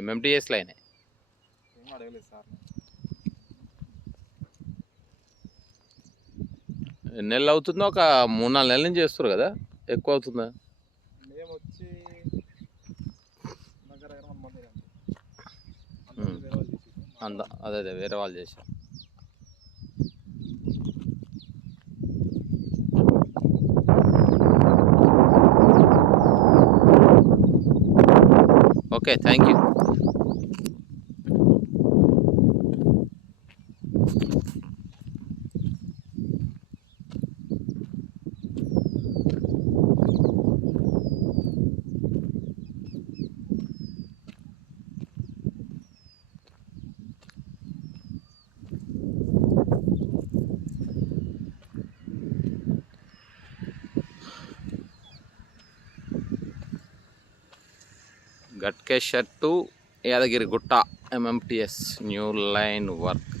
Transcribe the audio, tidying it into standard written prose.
ఎంఎంటీఎస్ లైనే. ఏం అడగలేదు సార్. ఎన్ని నెలలు అవుతుందో? ఒక 3-4 నెలల నుంచి చేస్తారు కదా, ఎక్కువ అవుతుందా? మేము వచ్చి దగ్గర 1 మంత్ అంత అదే వేరే వాళ్ళు చేశారు. Okay, thank you. గట్కేశ్వర్ టు Yadagirigutta MMTS new line work.